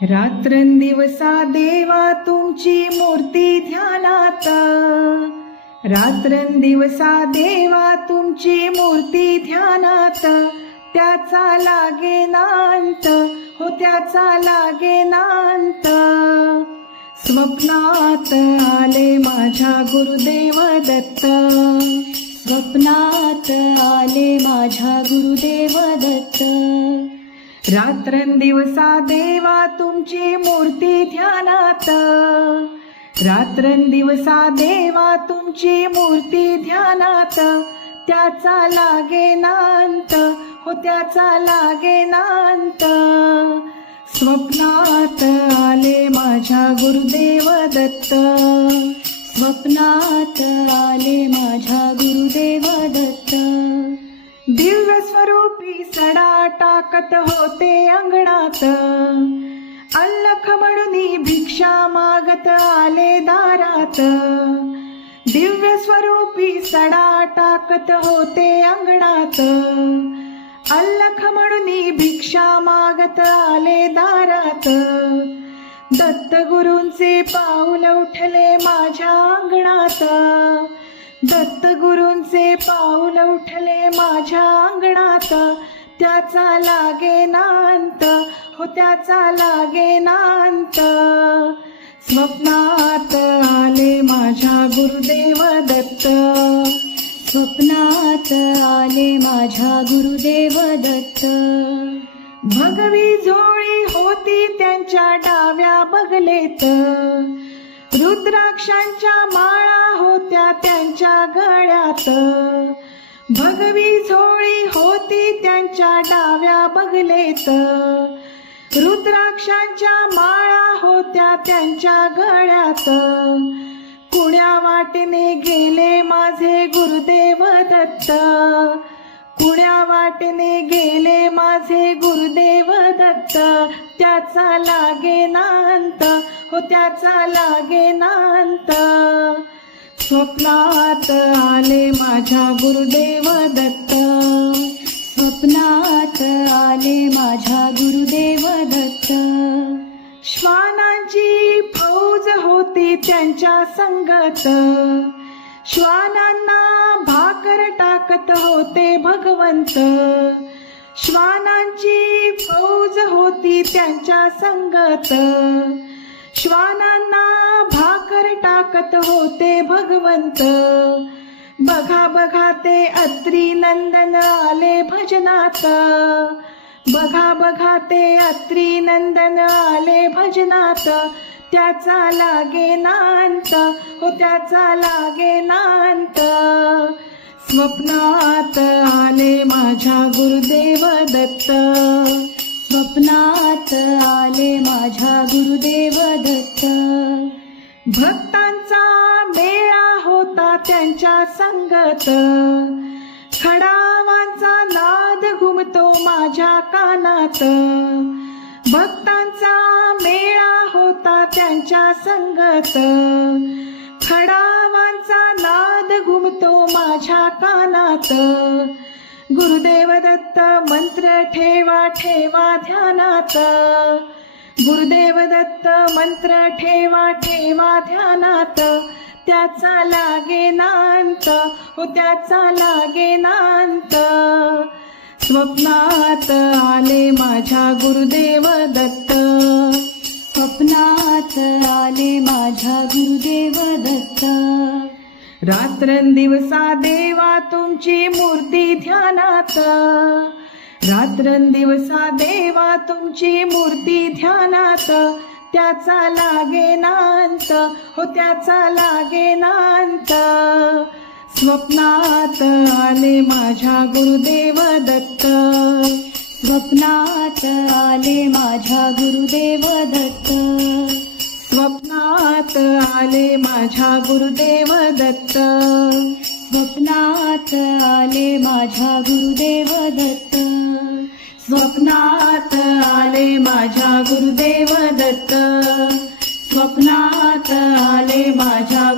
रात्रंदिवसा देवा तुमची मूर्ती ध्यानात, रात्रंदिवसा देवा तुमची मूर्ती ध्यानात, त्याचा लागे नांत, हो त्याचा लागे नांत। स्वप्नात आले माझ्या गुरुदेव दत्त, स्वप्नात आले माझ्या गुरुदेव दत्त। रात्रंदिवसा देवा तुमची मूर्ती ध्यानात, रात्रंदिवसा देवा तुमची मूर्ती ध्यानात, त्याचा लागे नांत, हो त्याचा लागे नांत। स्वप्नात आले माझ्या गुरुदेव दत्त, स्वप्नात आले माझ्या गुरुदेव दत्त। दिव्य स्वरूपी सडा टाकत होते अंगणात, अल्लख म्हणून भिक्षा मागत आले दारात। दिव्य स्वरूपी सडा टाकत होते अंगणात, अल्लख म्हणून भिक्षा मागत आले दारात। दत्त गुरूंचे पाऊल उठले माझ्या अंगणात, दत्त गुरूंचे पाऊल उठले माझ्या अंगणात, त्याचा लागे नांत, हो त्याचा लागे नांत। स्वप्नात आले माझ्या गुरुदेव दत्त, स्वप्नात आले माझ्या गुरुदेव दत्त। भगवी झोळी होती त्यांच्या डाव्या बगलेत, रुद्राक्षांच्या माळा होत्या त्यांच्या गळ्यात। भगवी झोळी होती त्यांच्या डाव्या बगलेत, रुद्राक्षांच्या माळा होत्या त्यांच्या गळ्यात। कुण्या वाटेने गेले माझे गुरुदेव दत्त, कुण्या वाटेने गेले माझे गुरुदेव दत्त, त्याचा लागे नांत, हो त्याचा लागे नांत। स्वप्नात आले माझ्या गुरुदेव दत्त, स्वप्नात आले माझ्या गुरुदेव दत्त। श्वानांची फौज होती त्यांच्या संगत, श्वानांना भाकर टाकत होते भगवंत। श्वानांची फौज होती त्यांच्या संगत, श्वानांना भाकर टाकत होते भगवंत। बघा बघा ते अत्री नंदन आले भजनात, बघा बघा ते अत्री नंदन आले भजनात, त्याचा लागे नांत, हो त्याचा लागे नांत। स्वप्नात आले माझ्या गुरुदेव दत्त, स्वप्नात आले माझ्या गुरुदेव दत्त। भक्तांचा मेळा होता त्यांच्या संगत, खडावांचा नाद घुमतो माझ्या कानात। भक्तांचा मेळा होता त्यांच्या संगत, खडावांचा नाद घुमतो माझ्या कानात। गुरुदेव दत्त मंत्र ठेवा ठेवा ध्यानात, गुरुदेव दत्त मंत्र ठेवा ठेवा ध्यानात, त्याचा लागे नांत, हो त्याचा लागे नांत। स्वप्नात आले माझ्या गुरुदेव दत्त, स्वप्नात आले माझ्या गुरुदेव दत्त। रात्रंदिवसा देवा तुमची मूर्ती ध्यानात, रात्रंदिवसा देवा तुमची मूर्ती ध्यानात, त्याचा लागे नांत, हो त्याचा लागे नांत। स्वप्नात आले माझ्या गुरुदेव दत्त, स्वप्नात आले माझ्या गुरुदेव दत्त। स्वप्नात आले माझ्या गुरुदेव दत्त, स्वप्नात आले माझ्या गुरुदेव दत्त। स्वप्नात आले माझ्या गुरुदेव दत्त, स्वप्नात आले माझ्या